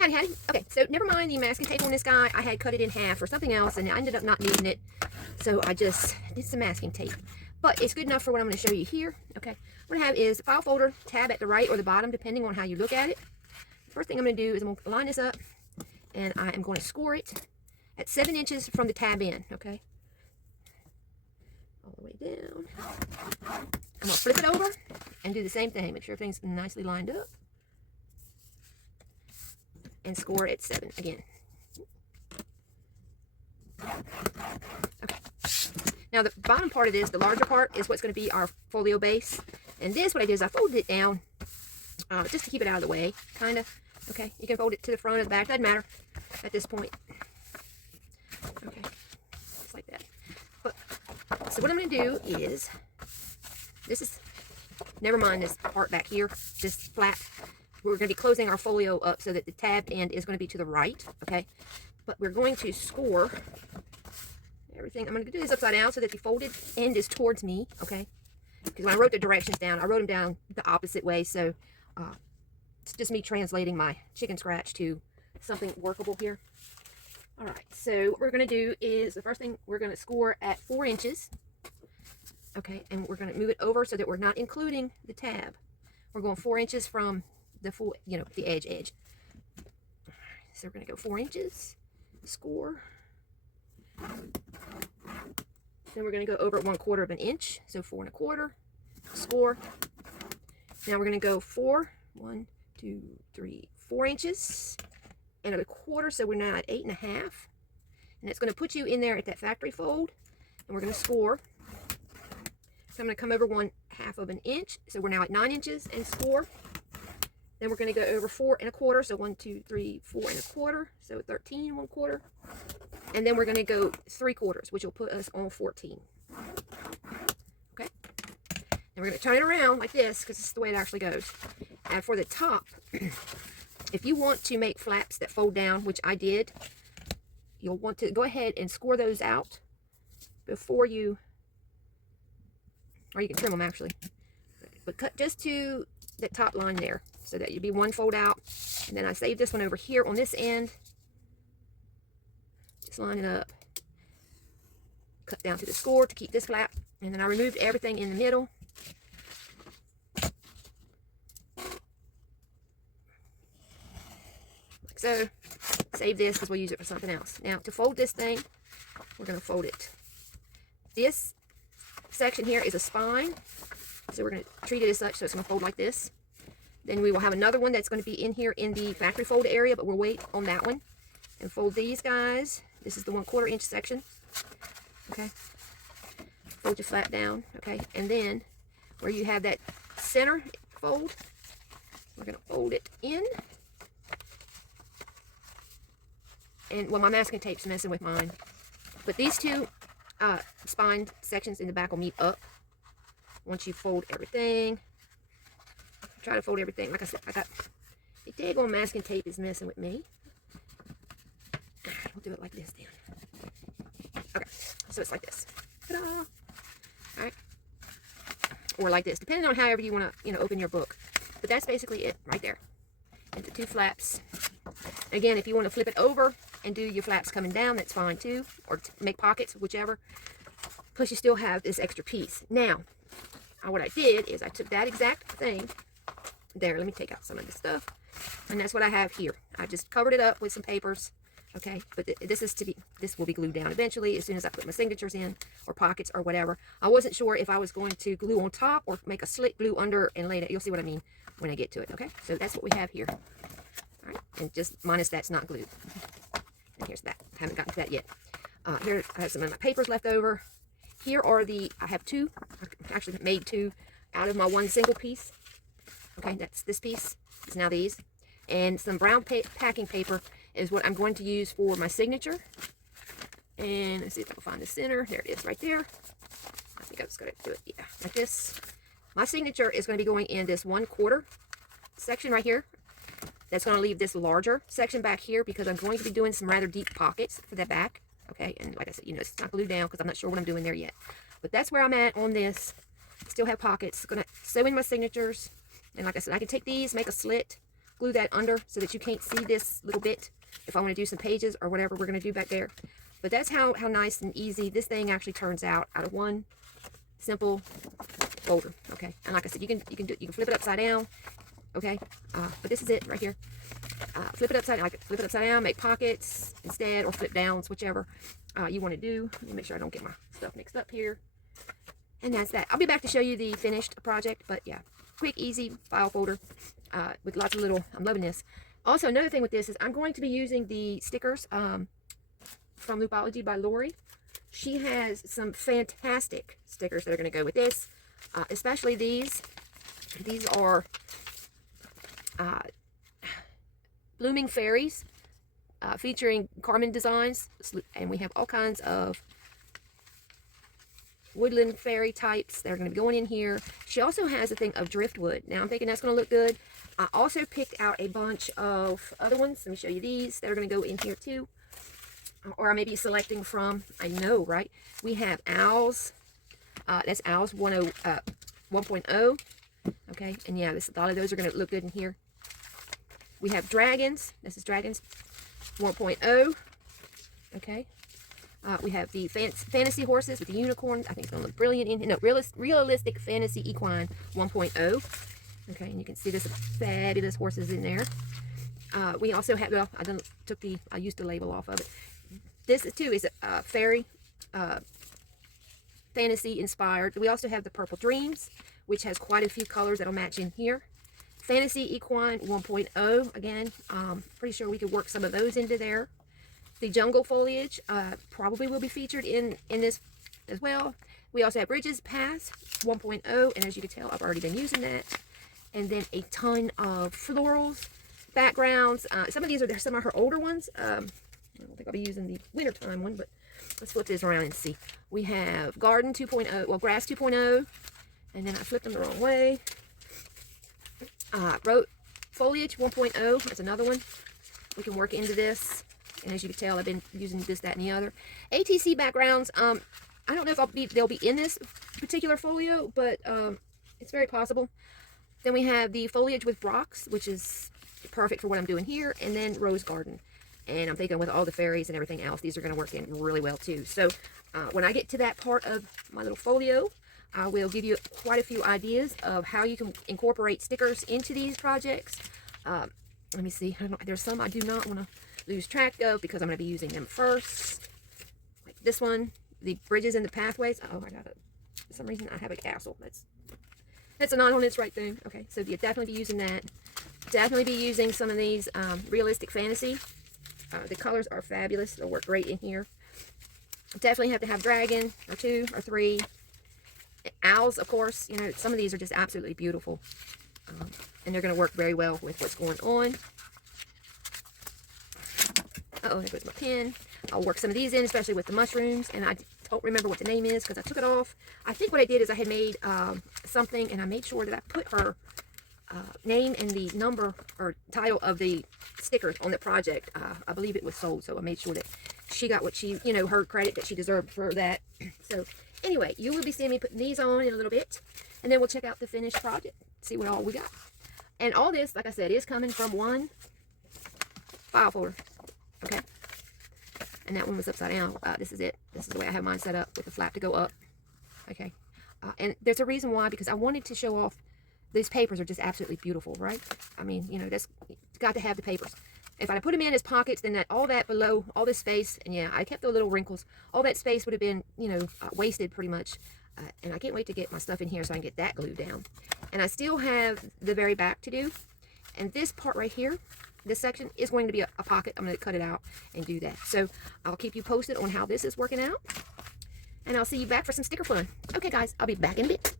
Howdy. Okay, so never mind the masking tape on this guy. I had cut it in half for something else, and I ended up not needing it. So I just did some masking tape. But it's good enough for what I'm going to show you here. Okay, what I have is a file folder, tab at the right or the bottom, depending on how you look at it. The first thing I'm going to do is I'm going to line this up, and I am going to score it at 7 inches from the tab end, okay? All the way down. I'm going to flip it over and do the same thing. Make sure everything's nicely lined up. And score at 7 again. Okay. Now the bottom part of this, the larger part, is what's going to be our folio base. And this, what I did is I folded it down just to keep it out of the way, kind of. Okay, you can fold it to the front or the back, doesn't matter at this point. Okay, just like that. But so what I'm going to do is, this is, never mind this part back here, this flat. We're going to be closing our folio up so that the tab end is going to be to the right, okay? But we're going to score everything. I'm going to do this upside down so that the folded end is towards me, okay? Because when I wrote the directions down, I wrote them down the opposite way, so it's just me translating my chicken scratch to something workable here. All right, so what we're going to do is, the first thing, we're going to score at 4 inches, okay? And we're going to move it over so that we're not including the tab. We're going 4 inches from the full, the edge. So we're going to go 4 inches, score. Then we're going to go over 1/4 of an inch, so 4 1/4, score. Now we're going to go 4 inches and 1/4, so we're now at 8 1/2, and it's going to put you in there at that factory fold, and we're going to score. So I'm going to come over 1/2 of an inch, so we're now at 9 inches, and score. Then we're going to go over 4 1/4, so 1 2 3 4 1/4, so 13 1/4, and then we're going to go 3/4, which will put us on 14. Okay, and we're going to turn it around like this because this is the way it actually goes. And for the top, if you want to make flaps that fold down, which I did, you'll want to go ahead and score those out before you, or you can trim them actually, but cut just to the top line there, so that you'd be one fold out. And then I saved this one over here on this end. Just line it up, cut down to the score to keep this flap, and then I removed everything in the middle. Like so. Save this because we'll use it for something else. Now to fold this thing, we're going to fold it. This section here is a spine, so we're going to treat it as such, so it's going to fold like this. Then we will have another one that's going to be in here in the factory fold area, but we'll wait on that one. And fold these guys. This is the 1/4 inch section. Okay. Fold your flat down. Okay. And then where you have that center fold, we're going to fold it in. And, well, my masking tape's messing with mine. But these two spine sections in the back will meet up once you fold everything. Try to fold everything. Like I said, I got the daggone masking tape is messing with me. We'll do it like this then. Okay, so it's like this. Ta-da! All right, or like this, depending on however you want to, open your book. But that's basically it right there. And the two flaps. Again, if you want to flip it over and do your flaps coming down, that's fine too, or make pockets, whichever. Plus, you still have this extra piece. Now, what I did is I took that exact thing. There, let me take out some of this stuff. And that's what I have here. I just covered it up with some papers. Okay, but this will be glued down eventually as soon as I put my signatures in, or pockets, or whatever. I wasn't sure if I was going to glue on top or make a slit glue under and lay it. You'll see what I mean when I get to it. Okay, so that's what we have here. All right, and just minus that's not glued. And here's that. I haven't gotten to that yet. Here I have some of my papers left over. Here are I have two. I actually made two out of my one single piece. Okay, that's this piece. It's now these. And some brown packing paper is what I'm going to use for my signature. And let's see if I can find the center. There it is right there. I think I was going to do it, yeah, like this. My signature is going to be going in this 1/4 section right here. That's going to leave this larger section back here because I'm going to be doing some rather deep pockets for that back. Okay, and like I said, it's not glued down because I'm not sure what I'm doing there yet. But that's where I'm at on this. Still have pockets. Going to sew in my signatures. And like I said, I can take these, make a slit glue that under so that you can't see this little bit if I want to do some pages or whatever we're going to do back there. But that's how nice and easy this thing actually turns out of one simple folder. Okay, and like I said, you can flip it upside down. Okay, but this is it right here. Flip it upside down, make pockets instead, or flip downs, whichever you want to do. Let me make sure I don't get my stuff mixed up here. And that's that. I'll be back to show you the finished project, but yeah, quick, easy file folder with lots of little. I'm loving this. Also, another thing with this is I'm going to be using the stickers from Loopology by Lori. She has some fantastic stickers that are going to go with this, especially these. These are blooming fairies featuring Carmen designs, and we have all kinds of woodland fairy types that are going to be going in here. She also has a thing of driftwood. Now I'm thinking that's going to look good. I also picked out a bunch of other ones. Let me show you these that are going to go in here too. Or I may be selecting from, I know, right? We have owls. That's owls 1.0. Okay, and yeah, a lot of those are going to look good in here. We have dragons. This is dragons 1.0. Okay. We have the fantasy horses with the unicorns. I think it's going to look brilliant in here. No, realistic fantasy equine 1.0. Okay, and you can see there's some fabulous horses in there. We also have, well, I used the label off of it. This too is a fairy, fantasy inspired. We also have the Purple Dreams, which has quite a few colors that'll match in here. Fantasy Equine 1.0. Again, pretty sure we could work some of those into there. The Jungle Foliage probably will be featured in this as well. We also have Bridges Path 1.0, and as you can tell, I've already been using that. And then a ton of florals, backgrounds. Some of these are some of her older ones. I don't think I'll be using the wintertime one, but let's flip this around and see. We have Garden 2.0, well, Grass 2.0, and then I flipped them the wrong way. Foliage 1.0, that's another one. We can work into this, and as you can tell, I've been using this, that, and the other. ATC backgrounds, I don't know if they'll be in this particular folio, but it's very possible. Then we have the Foliage with Rocks, which is perfect for what I'm doing here, and then Rose Garden. And I'm thinking with all the fairies and everything else, these are going to work in really well too. So when I get to that part of my little folio, I will give you quite a few ideas of how you can incorporate stickers into these projects. Let me see. There's some I do not want to lose track of because I'm going to be using them first. Like this one, the Bridges and the Pathways. Oh, I got it. For some reason, I have a castle. That's a not on its right thing. Okay, so you'll definitely be using that. Definitely be using some of these realistic fantasy. The colors are fabulous. They'll work great in here. Definitely have to have dragon or 2 or 3. Owls, of course. You know, some of these are just absolutely beautiful. And they're going to work very well with what's going on. Uh-oh, there goes my pen. I'll work some of these in, especially with the mushrooms. And I don't remember what the name is because I took it off. I think what I did is I had made something, and I made sure that I put her name and the number or title of the sticker on the project. I believe it was sold, so I made sure that she got what she, you know, her credit that she deserved for that. So anyway, you will be seeing me putting these on in a little bit, and then we'll check out the finished project, see what all we got. And all this, like I said, is coming from one file folder. Okay, and that one was upside down. This is it. This is the way I have mine set up with the flap to go up. Okay, and there's a reason why, because I wanted to show off. These papers are just absolutely beautiful, right? I mean, you know, that's got to have the papers. If I put them in as pockets, then all that below, all this space, and yeah, I kept the little wrinkles. All that space would have been, you know, wasted pretty much. And I can't wait to get my stuff in here so I can get that glued down. And I still have the very back to do. And this part right here, this section is going to be a pocket. I'm going to cut it out and do that. So I'll keep you posted on how this is working out. And I'll see you back for some sticker fun. Okay, guys, I'll be back in a bit.